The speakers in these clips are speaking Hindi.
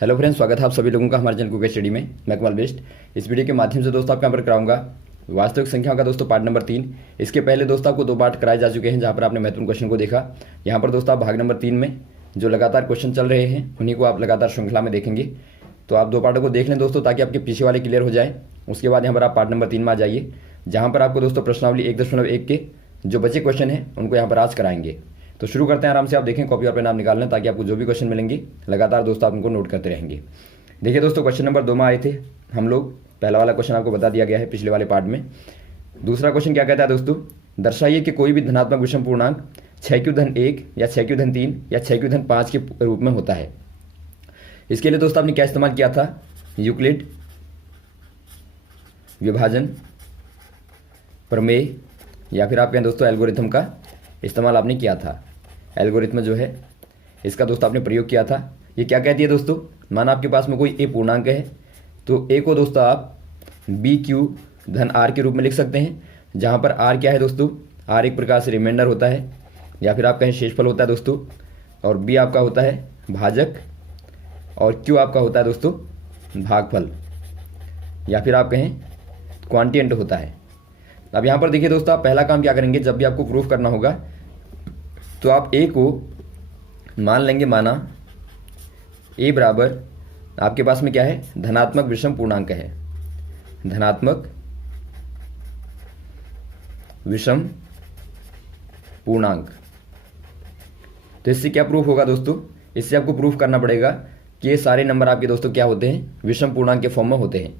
हेलो फ्रेंड्स, स्वागत है आप सभी लोगों का हमारे चैनल कुकिंग स्टडी में। मैं कमल बेस्ट। इस वीडियो के माध्यम से दोस्तों आपके यहाँ पर कराऊंगा वास्तविक संख्याओं का दोस्तों पार्ट नंबर 3। इसके पहले दोस्तों आपको 2 पार्ट कराए जा चुके हैं, जहाँ पर आपने महत्वपूर्ण क्वेश्चन को देखा। यहाँ पर दोस्तों आप भाग नंबर 3 में जो लगातार क्वेश्चन चल रहे हैं उन्हीं को आप लगातार श्रृंखला में देखेंगे। तो आप 2 पार्टों को देख लें दोस्तों, ताकि आपके पीछे वाले क्लियर हो जाए। उसके बाद यहाँ पर आप पार्ट नंबर 3 में आ जाइए, जहाँ पर आपको दोस्तों प्रश्नावली 1.1 के जो बचे क्वेश्चन हैं उनको यहाँ पर आज कराएंगे। तो शुरू करते हैं आराम से। आप देखें, कॉपी और पेन आप निकाल लें, ताकि आपको जो भी क्वेश्चन मिलेंगे लगातार दोस्तों आप उनको नोट करते रहेंगे। देखिए दोस्तों, क्वेश्चन नंबर 2 में आए थे हम लोग। पहला वाला क्वेश्चन आपको बता दिया गया है पिछले वाले पार्ट में। दूसरा क्वेश्चन क्या कहता है दोस्तों, दर्शाइए कि कोई भी धनात्मक विषम पूर्णांक 6q-1 या 6q-3 या 6q-5 के रूप में होता है। इसके लिए दोस्तों आपने क्या इस्तेमाल किया था, यूक्लिड, विभाजन, प्रमेय, या फिर आप कहें दोस्तों एल्गोरिथम का इस्तेमाल आपने किया था। एल्गोरिथम जो है इसका दोस्तों आपने प्रयोग किया था। ये क्या कहती है दोस्तों, माना आपके पास में कोई ए पूर्णांक है, तो ए को दोस्तों आप BQ-R के रूप में लिख सकते हैं, जहाँ पर R क्या है दोस्तों, R एक प्रकार से रिमाइंडर होता है, या फिर आप कहें शेषफल होता है दोस्तों, और B आपका होता है भाजक, और Q आपका होता है दोस्तों भागफल, या फिर आप कहें क्वांटिएंट होता है। अब यहाँ पर देखिए दोस्तों, आप पहला काम क्या करेंगे, जब भी आपको प्रूफ करना होगा तो आप ए को मान लेंगे, माना ए बराबर आपके पास में क्या है, धनात्मक विषम पूर्णांक है, धनात्मक विषम पूर्णांक। तो इससे क्या प्रूफ होगा दोस्तों, इससे आपको प्रूफ करना पड़ेगा कि ये सारे नंबर आपके दोस्तों क्या होते हैं, विषम पूर्णांक के फॉर्म में होते हैं।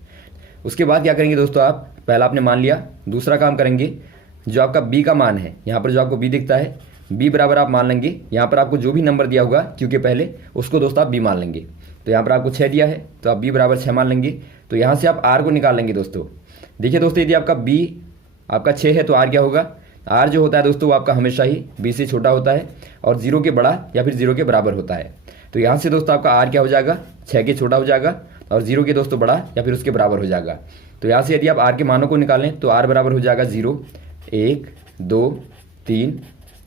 उसके बाद क्या करेंगे दोस्तों, आप पहला आपने मान लिया, दूसरा काम करेंगे, जो आपका बी का मान है, यहाँ पर जो आपको बी दिखता है, बी बराबर आप मान लेंगे, यहाँ पर आपको जो भी नंबर दिया होगा क्योंकि पहले, उसको दोस्तों आप बी मान लेंगे। तो यहाँ पर आपको 6 दिया है, तो आप बी बराबर 6 मान लेंगे। तो यहाँ से आप आर को निकाल लेंगे दोस्तों। देखिए दोस्तों, यदि आपका बी आपका 6 है तो आर क्या होगा, आर जो होता है दोस्तों वो आपका हमेशा ही बी से छोटा होता है और 0 के बड़ा या फिर 0 के बराबर होता है। तो यहाँ से दोस्तों आपका आर क्या हो जाएगा, 6 के छोटा हो जाएगा और 0 के दोस्तों बड़ा या फिर उसके बराबर हो जाएगा। तो यहाँ से यदि आप आर के मानों को निकालें तो आर बराबर हो जाएगा 0, 1, 2, 3,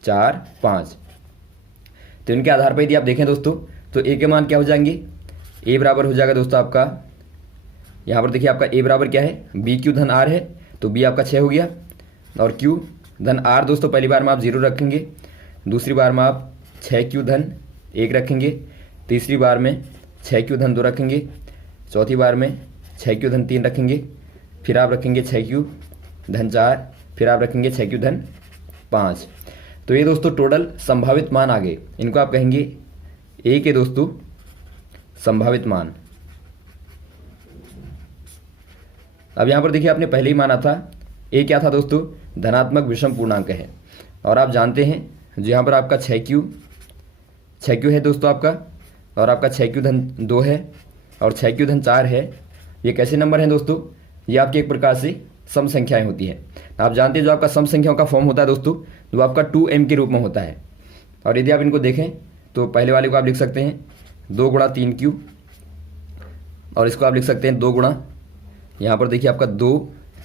4, 5। तो इनके आधार पर यदि आप देखें दोस्तों, तो ए के मान क्या हो जाएंगे, ए बराबर हो जाएगा दोस्तों आपका, यहाँ पर देखिए आपका ए बराबर क्या है, BQ-R है, तो बी आपका 6 हो गया, और Q-R दोस्तों पहली बार में आप 0 रखेंगे, दूसरी बार में आप 6Q-1 रखेंगे, तीसरी बार में 6Q-2 रखेंगे, चौथी बार में 6Q-3 रखेंगे, फिर आप रखेंगे 6Q-4, फिर आप रखेंगे 6Q-5। तो ये दोस्तों टोटल संभावित मान आ गए। इनको आप कहेंगे ए के दोस्तों संभावित मान। अब यहाँ पर देखिए आपने पहले ही माना था, ए क्या था दोस्तों, धनात्मक विषम पूर्णांक है, और आप जानते हैं जो यहाँ पर आपका 6Q है दोस्तों आपका, और आपका 6Q-2 है और 6Q-4 है। ये कैसे नंबर हैं दोस्तों, ये आपकी एक प्रकार से सम संख्याएं होती हैं। आप जानते हैं जो आपका सम संख्याओं का फॉर्म होता है दोस्तों, वो आपका 2m के रूप में होता है। और यदि आप इनको देखें तो पहले वाले को आप लिख सकते हैं 2 गुणा 3Q, और इसको आप लिख सकते हैं 2 गुणा, यहाँ पर देखिए आपका 2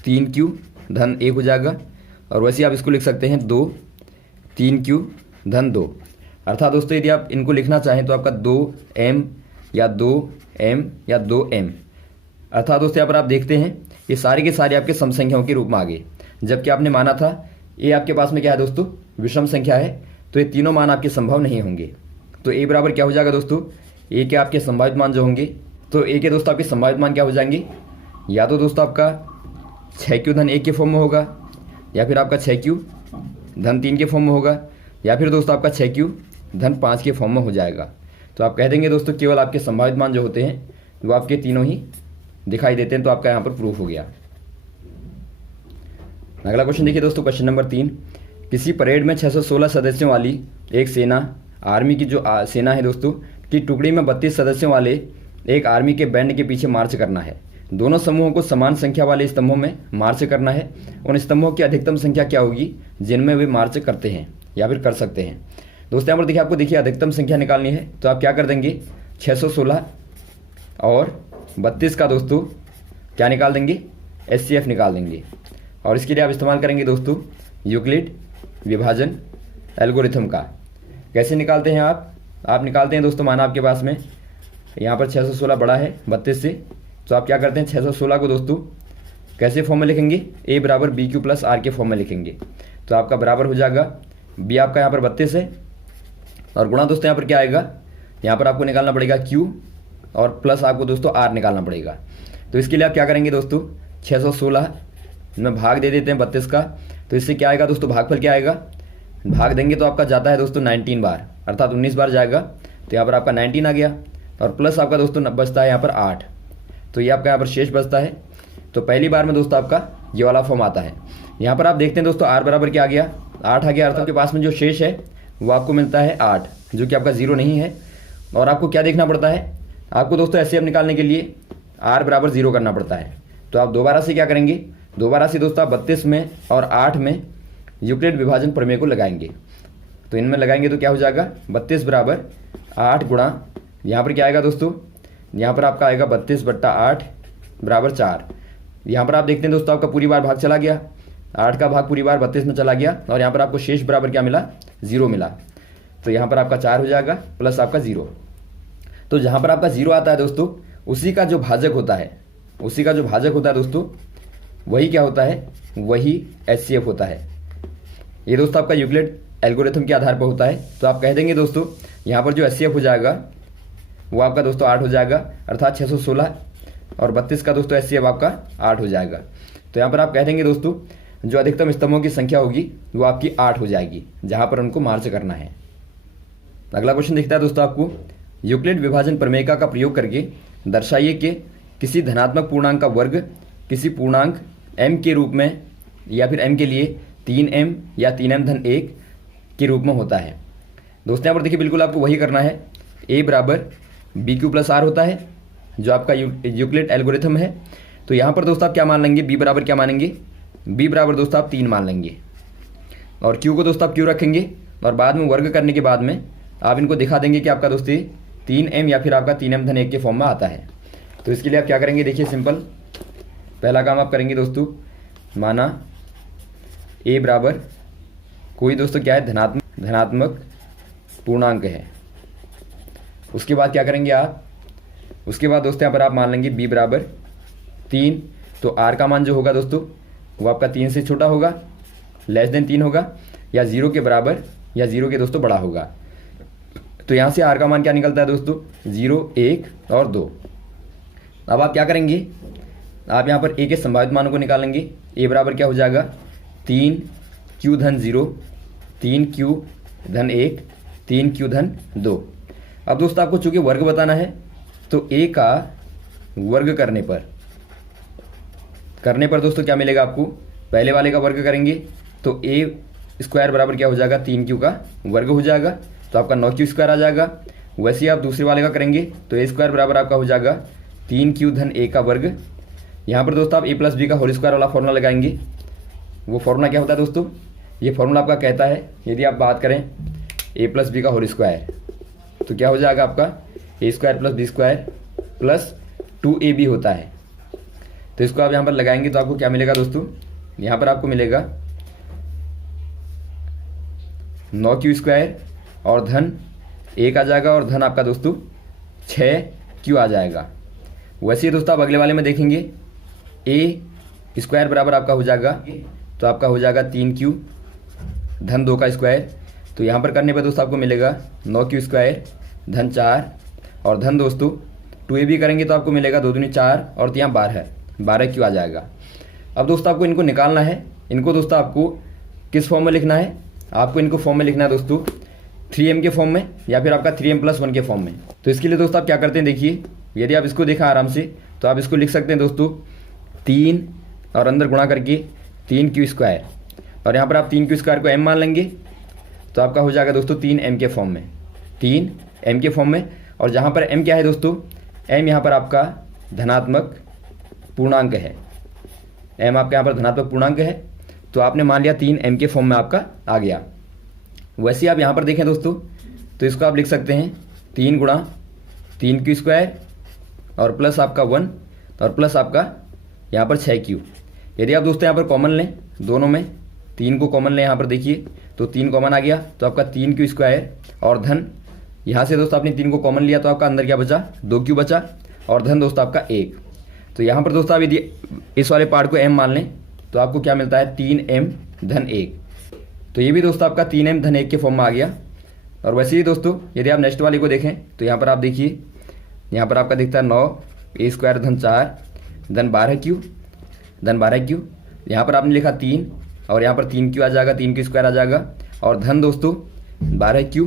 3Q धन 1 हो जाएगा, और वैसे ही आप इसको लिख सकते हैं 2 3Q धन 2। अर्थात दोस्तों यदि आप इनको लिखना चाहें तो आपका 2m या 2m या 2m। अर्थात दोस्तों यहाँ पर आप देखते हैं ये सारे के सारे आपके सम संख्याओं के रूप में आ गए, जबकि आपने माना था ए आपके पास में क्या है दोस्तों, विषम संख्या है, तो ये तीनों मान आपके संभव नहीं होंगे। तो ए बराबर क्या हो जाएगा दोस्तों, ए के आपके संभावित मान जो होंगे, तो ए के दोस्तों आपके संभावित मान क्या हो जाएंगे, या तो दोस्तों आपका 6Q-1 के फॉर्म में होगा, या फिर आपका 6Q-3 के फॉर्म में होगा, या फिर दोस्तों आपका 6Q-5 के फॉर्म में हो जाएगा। तो आप कह देंगे दोस्तों केवल आपके संभावित मान जो होते हैं वो आपके तीनों ही दिखाई देते हैं। तो आपका यहाँ पर प्रूफ हो गया। अगला क्वेश्चन देखिए दोस्तों, क्वेश्चन नंबर 3, किसी परेड में 616 सदस्यों वाली एक सेना, आर्मी की जो सेना है दोस्तों, की टुकड़ी में 32 सदस्यों वाले एक आर्मी के बैंड के पीछे मार्च करना है। दोनों समूहों को समान संख्या वाले स्तंभों में मार्च करना है। उन स्तंभों की अधिकतम संख्या क्या होगी जिनमें वे मार्च करते हैं या फिर कर सकते हैं। दोस्तों यहाँ पर देखिए आपको देखिए अधिकतम संख्या निकालनी है, तो आप क्या कर देंगे, 616 और 32 का दोस्तों क्या निकाल देंगे, HCF निकाल देंगे। और इसके लिए आप इस्तेमाल करेंगे दोस्तों यूक्लिड विभाजन एल्गोरिथम का। कैसे निकालते हैं आप निकालते हैं दोस्तों, माना आपके पास में यहाँ पर 616 बड़ा है 32 से, तो आप क्या करते हैं 616 को दोस्तों कैसे फॉर्म में लिखेंगे, ए बराबर बी क्यू प्लस आर के फॉर्म में लिखेंगे। तो आपका बराबर हो जाएगा बी आपका यहाँ पर 32 है और गुणा दोस्तों यहाँ पर क्या आएगा, यहाँ पर आपको निकालना पड़ेगा क्यू और प्लस आपको दोस्तों आर निकालना पड़ेगा। तो इसके लिए आप क्या करेंगे दोस्तों 616 में भाग दे देते हैं 32 का, तो इससे क्या आएगा दोस्तों भागफल क्या आएगा, भाग देंगे तो आपका जाता है दोस्तों 19 बार अर्थात 19 बार जाएगा, तो यहाँ पर आपका 19 आ गया और प्लस आपका दोस्तों बचता है यहाँ पर 8, तो ये आपका यहाँ पर शेष बचता है। तो पहली बार में दोस्तों आपका ये वाला फॉर्म आता है। यहाँ पर आप देखते हैं दोस्तों आर बराबर क्या आ गया, 8 आ गया, अर्थात आपके पास में जो शेष है वो आपको मिलता है 8, जो कि आपका 0 नहीं है। और आपको क्या देखना पड़ता है, आपको दोस्तों एचसीएफ निकालने के लिए आर बराबर 0 करना पड़ता है। तो आप दोबारा से क्या करेंगे, दोबारा से दोस्तों आप 32 में और 8 में यूक्लिड विभाजन प्रमेय को लगाएंगे। तो इनमें लगाएंगे तो क्या हो जाएगा 32 बराबर 8 गुणा, यहाँ पर क्या आएगा दोस्तों, यहाँ पर आपका आएगा 32/8 बराबर 4। यहाँ पर आप देखते हैं दोस्तों आपका पूरी बार भाग चला गया, 8 का भाग पूरी बार 32 में चला गया और यहाँ पर आपको शेष बराबर क्या मिला, 0 मिला। तो यहाँ पर आपका 4 हो जाएगा प्लस आपका 0। तो जहाँ पर आपका 0 आता है दोस्तों उसी का जो भाजक होता है, उसी का जो भाजक होता है दोस्तों वही क्या होता है, वही एचसीएफ होता है। ये दोस्तों आपका यूक्लिड एल्गोरिथम के आधार पर होता है। तो आप कह देंगे दोस्तों यहाँ पर जो एचसीएफ हो जाएगा वो आपका दोस्तों 8 हो जाएगा, अर्थात 616 और 32 का दोस्तों एचसीएफ आपका 8 हो जाएगा। तो यहाँ पर आप कह देंगे दोस्तों जो अधिकतम स्तंभों की संख्या होगी वो आपकी 8 हो जाएगी, जहाँ पर उनको मार्च करना है। अगला क्वेश्चन दिखता है दोस्तों आपको, यूक्लिड विभाजन प्रमेयिका का प्रयोग करके दर्शाइए कि किसी धनात्मक पूर्णांक का वर्ग किसी पूर्णांक m के रूप में या फिर m के लिए 3m या 3m-1 के रूप में होता है। दोस्तों यहाँ पर देखिए बिल्कुल आपको वही करना है, a बराबर बी क्यू प्लस आर होता है जो आपका यूक्लिड एल्गोरिथम है। तो यहाँ पर दोस्तों आप क्या मान लेंगे, b बराबर क्या मानेंगे, b बराबर दोस्तों आप 3 मान लेंगे और q को दोस्तों आप q रखेंगे और बाद में वर्ग करने के बाद में आप इनको दिखा देंगे कि आपका दोस्तों 3m या फिर आपका 3m-1 के फॉर्म में आता है। तो इसके लिए आप क्या करेंगे, देखिए सिंपल पहला काम आप करेंगे दोस्तों, माना a बराबर कोई दोस्तों क्या है धनात्मक पूर्णांक है। उसके बाद क्या करेंगे आप, उसके बाद दोस्तों यहाँ पर आप मान लेंगे b बराबर 3, तो r का मान जो होगा दोस्तों वो आपका 3 से छोटा होगा, लेस देन 3 होगा या 0 के बराबर या 0 के दोस्तों बड़ा होगा। तो यहाँ से r का मान क्या निकलता है दोस्तों 0, 1 और 2। अब आप क्या करेंगे, आप यहाँ पर a के संभावित मानों को निकालेंगे। a बराबर क्या हो जाएगा 3q-0, 3q-1, 3q-2। अब दोस्तों आपको चूंकि वर्ग बताना है तो a का वर्ग करने पर दोस्तों क्या मिलेगा आपको, पहले वाले का वर्ग करेंगे तो a² बराबर क्या हो जाएगा 3q का वर्ग हो जाएगा, तो आपका 9q² आ जाएगा। वैसे ही आप दूसरे वाले का करेंगे तो a² बराबर आपका हो जाएगा 3q-a का वर्ग। यहाँ पर दोस्तों आप a प्लस बी का होल स्क्वायर वाला फॉर्मूला लगाएंगे। वो फॉर्मूला क्या होता है दोस्तों, ये फॉर्मूला आपका कहता है यदि आप बात करें a प्लस बी का होल स्क्वायर तो क्या हो जाएगा आपका a² plus b² plus 2ab होता है। तो इसको आप यहाँ पर लगाएंगे तो आपको क्या मिलेगा दोस्तों, यहाँ पर आपको मिलेगा 9q² और धन 1 आ जाएगा और धन आपका दोस्तों 6q आ जाएगा। वैसे ही दोस्तों आप अगले वाले में देखेंगे a² बराबर आपका हो जाएगा, तो आपका हो जाएगा 3q धन 2 का स्क्वायर। तो यहाँ पर करने पर दोस्तों आपको मिलेगा 9q² धन 4 और धन दोस्तों 2ab करेंगे तो आपको मिलेगा 2 दूनी 4 और यहाँ 12q आ जाएगा। अब दोस्तों आपको इनको निकालना है। इनको दोस्तों आपको किस फॉर्म में लिखना है, आपको इनको फॉर्म में लिखना है दोस्तों 3m के फॉर्म में या फिर आपका 3m+1 के फॉर्म में। तो इसके लिए दोस्तों आप क्या करते हैं, देखिए यदि आप इसको देखा आराम से तो आप इसको लिख सकते हैं दोस्तों 3 और अंदर गुणा करके 3q² और यहाँ पर आप 3q² को m मान लेंगे तो आपका हो जाएगा दोस्तों 3m के फॉर्म में, 3m के फॉर्म में। और जहाँ पर m क्या है दोस्तों, m यहाँ पर आपका धनात्मक पूर्णांक है, m आपका यहाँ पर धनात्मक पूर्णांक है, तो आपने मान लिया 3m के फॉर्म में आपका आ गया। वैसे आप यहाँ पर देखें दोस्तों तो इसको आप लिख सकते हैं 3 गुणा 3q² और प्लस आपका 1 और प्लस आपका यहाँ पर 6q। यदि आप दोस्तों यहाँ पर कॉमन लें, दोनों में 3 को कॉमन लें, यहाँ पर देखिए तो 3 कॉमन आ गया तो आपका 3q² और धन यहाँ से दोस्तों आपने 3 को कॉमन लिया तो आपका अंदर क्या बचा, 2q बचा और धन दोस्तों आपका 1। तो यहाँ पर दोस्तों आप यदि इस वाले पार्ट को m मान लें तो आपको क्या मिलता है, 3m धन 1। तो ये भी दोस्तों आपका 3m धन 1 के फॉर्म में आ गया। और वैसे ही दोस्तों यदि आप नेक्स्ट वाले को देखें तो यहाँ पर आप देखिए, यहाँ पर आपका दिखता है 9a² धन 4 धन 12q। यहाँ पर आपने लिखा 3 और यहाँ पर 3q आ जाएगा, 3q² आ जाएगा और धन दोस्तों 12q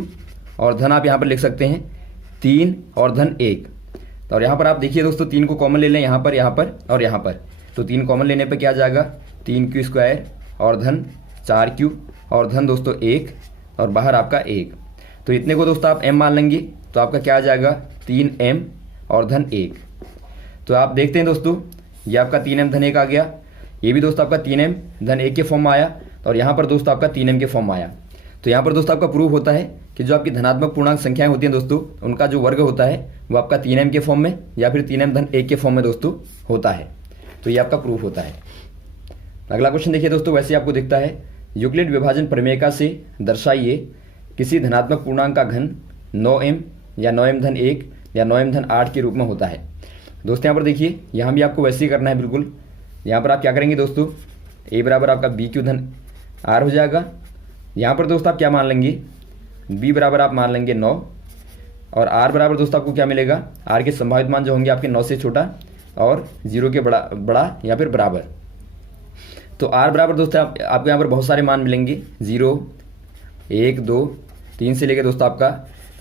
और धन आप यहाँ पर लिख सकते हैं 3 और धन 1। और यहाँ पर आप देखिए दोस्तों 3 को कॉमन ले लें यहाँ पर और यहाँ पर। तो 3 कॉमन लेने पर क्या आ जाएगा, 3q² और धन 4q और धन दोस्तों 1 और बाहर आपका 1। तो इतने को दोस्तों आप m मान लेंगे तो आपका क्या आ जाएगा, 3m और धन 1। तो आप देखते हैं दोस्तों ये आपका 3m धन 1 आ गया, ये भी दोस्तों आपका 3m धन 1 के फॉर्म में आया और यहाँ पर दोस्तों आपका 3m के फॉर्म में आया। तो यहाँ पर दोस्तों आपका प्रूफ होता है कि जो आपकी धनात्मक पूर्णांक संख्याएं होती हैं दोस्तों, उनका जो वर्ग होता है वो आपका 3m के फॉर्म में या फिर 3m धन 1 के फॉर्म में दोस्तों होता है। तो ये आपका प्रूफ होता है। अगला क्वेश्चन देखिए दोस्तों, वैसे आपको दिखता है यूक्लिड विभाजन प्रमेय से दर्शाइए किसी धनात्मक पूर्णांक का घन 9m या 9m धन 1 या 9m धन 8 के रूप में होता है। दोस्तों यहाँ पर देखिए, यहाँ भी आपको वैसे ही करना है बिल्कुल। यहाँ पर आप क्या करेंगे दोस्तों, a बराबर आपका bq धन r हो जाएगा। यहाँ पर दोस्तों आप क्या मान लेंगे, b बराबर आप मान लेंगे 9 और r बराबर दोस्तों आपको क्या मिलेगा, r के संभावित मान जो होंगे आपके 9 से छोटा और 0 के बड़ा या फिर बराबर। तो r बराबर दोस्तों आपको यहाँ पर बहुत सारे मान मिलेंगे, 0 1 2 3 से लेकर दोस्तों आपका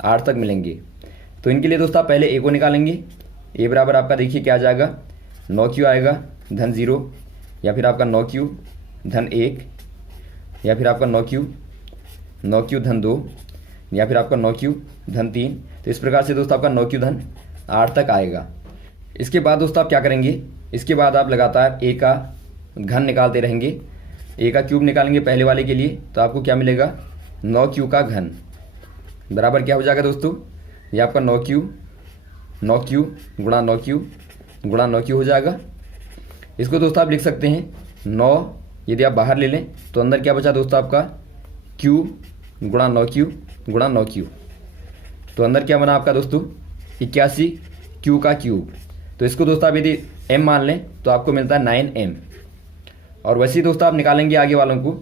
8 तक मिलेंगे। तो इनके लिए दोस्तों आप पहले a को निकालेंगे। a बराबर आपका देखिए क्या आ जाएगा, 9q आएगा धन 0 या फिर आपका 9q धन 1 या फिर आपका 9q धन 2 या फिर आपका 9q धन 3। तो इस प्रकार से दोस्तों आपका 9q धन 8 तक आएगा। इसके बाद दोस्तों आप क्या करेंगे, इसके बाद आप लगातार a का घन निकालते रहेंगे। a का क्यूब निकालेंगे पहले वाले के लिए तो आपको क्या मिलेगा, 9q का घन बराबर क्या हो जाएगा दोस्तों, ये आपका 9q गुणा 9q हो जाएगा। इसको दोस्तों आप लिख सकते हैं 9, यदि आप बाहर ले लें तो अंदर क्या बचा दोस्तों आपका q गुणा 9q। तो अंदर क्या बना आपका दोस्तों 81 q का क्यूब। तो इसको दोस्तों आप यदि m मान लें तो आपको मिलता है 9m। और वैसे ही दोस्तों आप निकालेंगे आगे वालों को,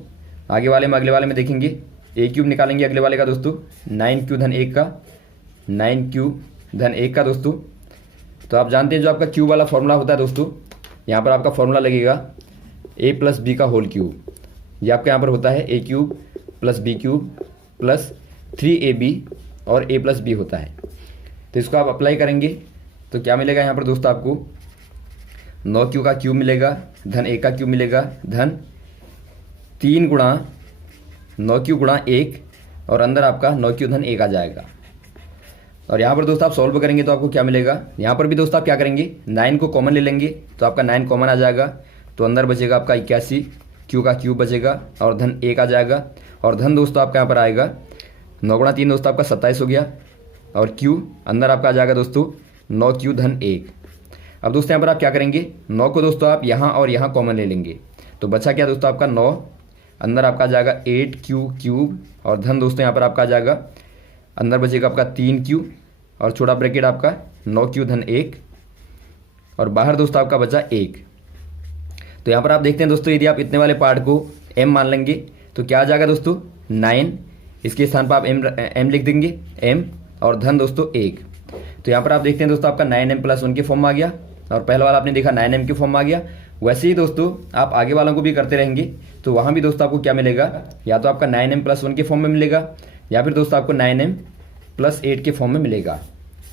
आगे वाले में अगले वाले में देखेंगे a क्यूब निकालेंगे अगले वाले का दोस्तों, 9q धन 1 का 9q धन 1 का दोस्तों। तो आप जानते हैं जो आपका क्यूब वाला फॉर्मूला होता है दोस्तों, यहाँ पर आपका फॉर्मूला लगेगा a प्लस बी का होल क्यूब। ये आपका यहाँ पर होता है a cube plus B cube plus 3ab और a प्लस बी होता है। तो इसको आप अप्लाई करेंगे तो क्या मिलेगा यहाँ पर दोस्तों आपको 9q का क्यूब मिलेगा धन 1 का क्यूब मिलेगा धन 3 गुणा 9q गुणा 1 और अंदर आपका 9q धन 1 आ जाएगा। और यहाँ पर दोस्तों आप सॉल्व करेंगे तो आपको क्या मिलेगा, यहाँ पर भी दोस्तों आप क्या करेंगे 9 को कॉमन ले लेंगे तो आपका 9 कॉमन आ जाएगा। तो अंदर बचेगा आपका 81 q का क्यूब बचेगा और धन 1 आ जाएगा। और धन दोस्तों आपका यहाँ पर आएगा 9 गुणा 3 दोस्तों आपका 27 हो गया और q अंदर आपका आ जाएगा दोस्तों 9q धन 1। अब दोस्तों यहाँ पर आप क्या करेंगे, 9 को दोस्तों आप यहाँ और यहाँ कॉमन ले लेंगे तो बचा क्या दोस्तों आपका 9, अंदर आपका आ जाएगा 8q क्यूब और धन दोस्तों यहाँ पर आपका आ जाएगा अंदर बचेगा आपका 3q और छोटा ब्रैकेट आपका 9q धन 1 और बाहर दोस्तों आपका बचा 1। तो यहाँ पर आप देखते हैं दोस्तों यदि आप इतने वाले पार्ट को m मान लेंगे तो क्या आ जाएगा दोस्तों 9, इसके स्थान पर आप m लिख देंगे m और धन दोस्तों 1। तो यहाँ पर आप देखते हैं दोस्तों आपका 9m प्लस 1 के फॉर्म में आ गया और पहला वाला आपने देखा 9m के फॉर्म में आ गया। वैसे ही दोस्तों आप आगे वालों को भी करते रहेंगे तो वहाँ भी दोस्तों आपको क्या मिलेगा, या तो आपका 9m प्लस 1 के फॉर्म में मिलेगा या फिर दोस्तों आपको 9m प्लस 8 के फॉर्म में मिलेगा।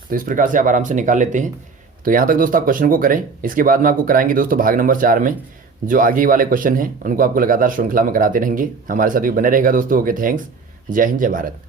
तो इस प्रकार से आप आराम से निकाल लेते हैं। तो यहाँ तक दोस्तों आप क्वेश्चन को करें, इसके बाद में आपको कराएंगे दोस्तों भाग नंबर 4 में जो आगे वाले क्वेश्चन हैं उनको आपको लगातार श्रृंखला में कराते रहेंगे। हमारे साथ भी बने रहेगा दोस्तों। Okay, thanks. जय हिंद, जय भारत।